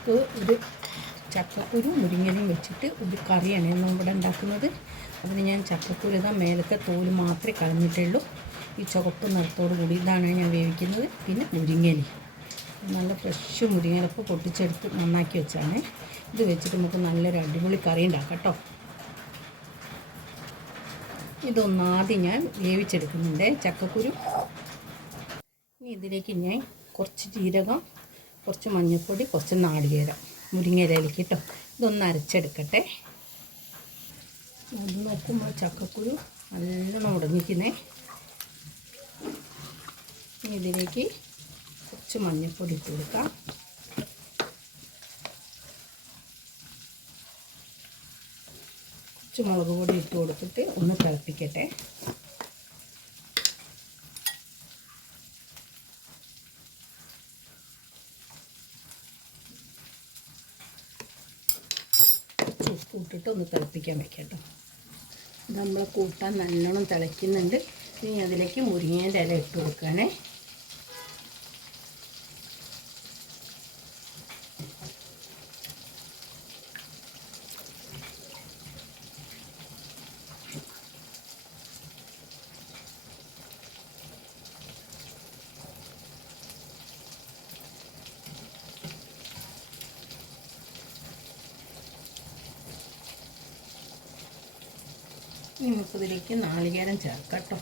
നമുക്ക് ഒരു ചക്കക്കുരു മുരിങ്ങനയും വെച്ചിട്ട് ഒരു കറിയാണ് ഇന്ന് ഇവിടെ ഉണ്ടാക്കുന്നത്. അതിന് ഞാൻ ചക്കക്കുരു ഇതാ മേലത്തെ തോൽ മാത്രമേ കളഞ്ഞിട്ടുള്ളൂ. ഈ ചുവപ്പ് നിറത്തോടു കൂടി ഇതാണ് ഞാൻ വേവിക്കുന്നത്. പിന്നെ മുരിങ്ങനി. നല്ല ഫ്രഷ് മുരിങ്ങലപ്പ് പൊട്ടിച്ചെടുത്ത് നന്നാക്കി വെച്ചാണ്. ഇത് വെച്ചിട്ട് നമുക്ക് നല്ലൊരു അടിപൊളി കറി ഉണ്ടാക്കാം കേട്ടോ. ഇതൊന്നാദ്യം ഞാൻ വേവിച്ചെടുക്കുന്നുണ്ട് ചക്കക്കുരു. ഇനി ഇതിലേക്ക് ഞാൻ കുറച്ച് ജീരകം കുറച്ച് മഞ്ഞൾപ്പൊടി കുറച്ച് നാളികേരം മുരിങ്ങയിലേക്ക് കേട്ടോ ഇതൊന്ന് അരച്ചെടുക്കട്ടെ. അത് നോക്കുമ്പോൾ ചക്കക്കുരു നല്ലോണം ഉടഞ്ഞിരിക്കുന്നേ. ഇതിലേക്ക് കുറച്ച് മഞ്ഞൾപ്പൊടി ഇട്ട് കൊടുക്കാം. കുറച്ച് മുളക് പൊടി ഇട്ട് കൊടുത്തിട്ട് ഒന്ന് തിളപ്പിക്കട്ടെ. ഇട്ടിട്ട് ഒന്ന് തിളപ്പിക്കാൻ വെക്കട്ടോ നമ്മൾ കൂട്ടാൻ നല്ലോണം തിളയ്ക്കുന്നുണ്ട്. ഇനി അതിലേക്ക് മുരിങ്ങേന്റെ ഇല ഇട്ട് കൊടുക്കുകയാണേ. ഇനി നമുക്കിതിലേക്ക് നാളികേരം ചേർക്കാം കേട്ടോ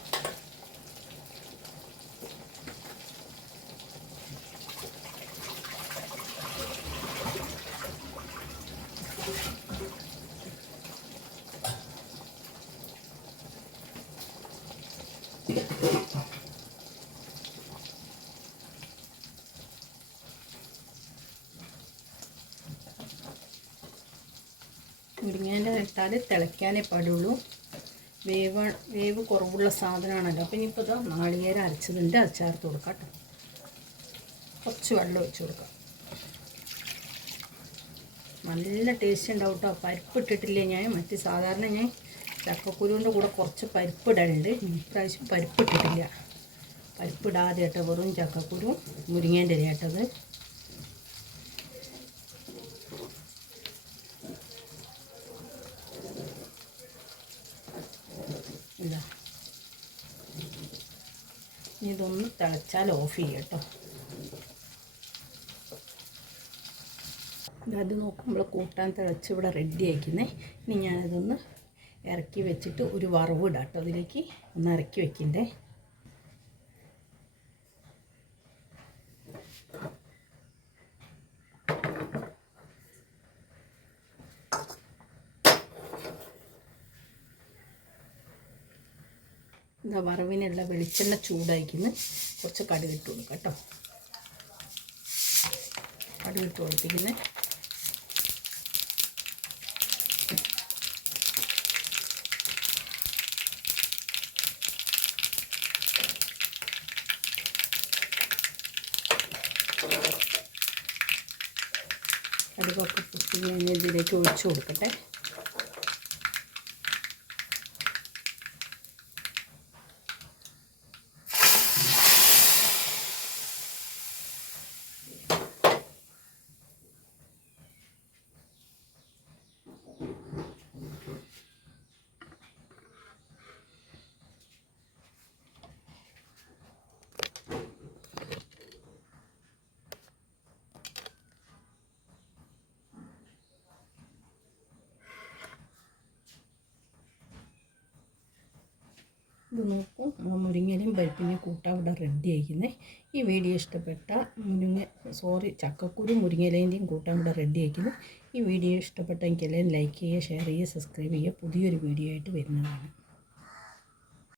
മുരിങ്ങേന്റെ ഇട്ടാൽ തിളയ്ക്കാനേ പാടുള്ളൂ. വേവ് വേവ് കുറവുള്ള സാധനമാണല്ലോ. അപ്പം ഇനിയിപ്പോൾ ഇത് നാളികേരം അരച്ചതിന്റെ അത് ചേർത്ത് കൊടുക്കാം കേട്ടോ. കുറച്ച് വെള്ളം ഒഴിച്ച് കൊടുക്കാം. നല്ല ടേസ്റ്റ് ഉണ്ടാവും കേട്ടോ. പരിപ്പ് ഇട്ടിട്ടില്ലേ ഞാൻ? മറ്റ് സാധാരണ ഞാൻ ചക്കക്കുരുവിന്റെ കൂടെ കുറച്ച് പരിപ്പ് ഇടലുണ്ട്. ഇപ്രാവശ്യം പരിപ്പ് ഇട്ടിട്ടില്ല. പരിപ്പ് ഇടാതെ കേട്ടോ. വെറും ചക്കക്കുരു മുരിങ്ങേന്റെ ഇല ഇതാ. ഇതൊന്ന് തിളച്ചാൽ ഓഫ് ചെയ്യട്ടോ അത് നോക്കുമ്പോൾ കൂട്ടാൻ തിളച്ച് ഇവിടെ റെഡി ആക്കുന്നേ ഇനി ഞാനിതൊന്ന് ഇറക്കി വെച്ചിട്ട് ഒരു വറവ് ഇടാം കേട്ടോ. അതിലേക്ക് ഒന്ന് ഇറക്കി വെക്കണ്ടേ. എന്താ വറവിനുള്ള വെളിച്ചെണ്ണ ചൂടായിക്കുന്ന് കുറച്ച് കടുക് ഇട്ട് കൊടുക്കാം കേട്ടോ. കടുക് ഇട്ട് കൊടുപ്പിക്കുന്നത് കടുകൊക്കെ പൊട്ടി കഴിഞ്ഞ് ഇതിലേക്ക് ഒഴിച്ചു കൊടുക്കട്ടെ. ഇത് നോക്കൂ. മുരിങ്ങയിലും പരിപ്പിനെയും കൂട്ടാൻ ഇവിടെ റെഡി ആയിരിക്കുന്നത് ഈ വീഡിയോ ഇഷ്ടപ്പെട്ട മുരിങ്ങ സോറി ചക്കക്കുരു മുരിങ്ങയിലേന്റെയും കൂട്ടാൻ ഇവിടെ റെഡി ആയിരിക്കുന്നത് ഈ വീഡിയോ ഇഷ്ടപ്പെട്ടെങ്കിൽ ലൈക്ക് ചെയ്യുക ഷെയർ ചെയ്യുക സബ്സ്ക്രൈബ് ചെയ്യുക. പുതിയൊരു വീഡിയോ ആയിട്ട് വരുന്നതാണ്.